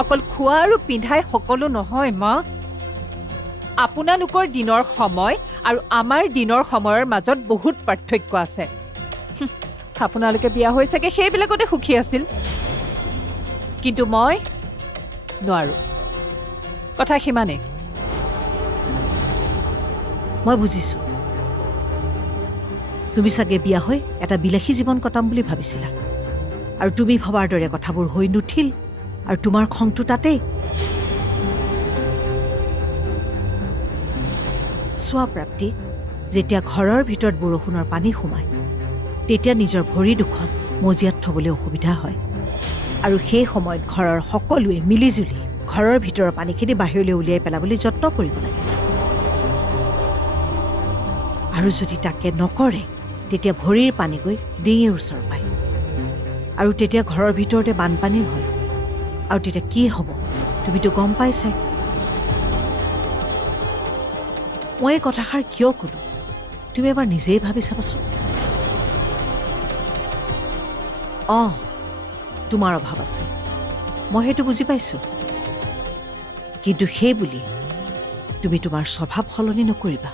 অকল খোৱা আৰু পিন্ধাই সকলো নহয় মা আপোনালোকৰ দিনৰ সময় আৰু আমাৰ দিনৰ সময়ৰ মাজত বহুত পাৰ্থক্য আছে আপোনালোকে বিয়া হৈ চাগে সেইবিলাকতে সুখী আছিল কিন্তু মই নোৱাৰো কথা সিমানেই মই বুজিছো তুমি চাগে বিয়া হৈ এটা বিলাসী জীৱন কটাম বুলি ভাবিছিলা আৰু তুমি ভবাৰ দৰে কথাবোৰ হৈ নুঠিল আৰু তোমাৰ খংটো তাতেই চোৱা প্ৰাপ্তি যেতিয়া ঘৰৰ ভিতৰত বৰষুণৰ পানী সোমায় তেতিয়া নিজৰ ভৰি দুখন মজিয়াত থবলৈ অসুবিধা হয় আৰু সেই সময়ত ঘৰৰ সকলোৱে মিলিজুলি ঘৰৰ ভিতৰৰ পানীখিনি বাহিৰলৈ উলিয়াই পেলাবলৈ যত্ন কৰিব লাগে আৰু যদি তাকে নকৰে তেতিয়া ভৰিৰ পানী গৈ ডিঙিৰ ওচৰ পায় আৰু তেতিয়া ঘৰৰ ভিতৰতে বানপানী হয় আৰু তেতিয়া কি হ'ব তুমিতো গম পাইছাই মই এই কথাষাৰ কিয় ক'লো তুমি এবাৰ নিজেই ভাবি চাবাচোন তোমাৰ অভাৱ আছে মই সেইটো বুজি পাইছোঁ কিন্তু সেই বুলি তুমি তোমাৰ স্বভাৱ সলনি নকৰিবা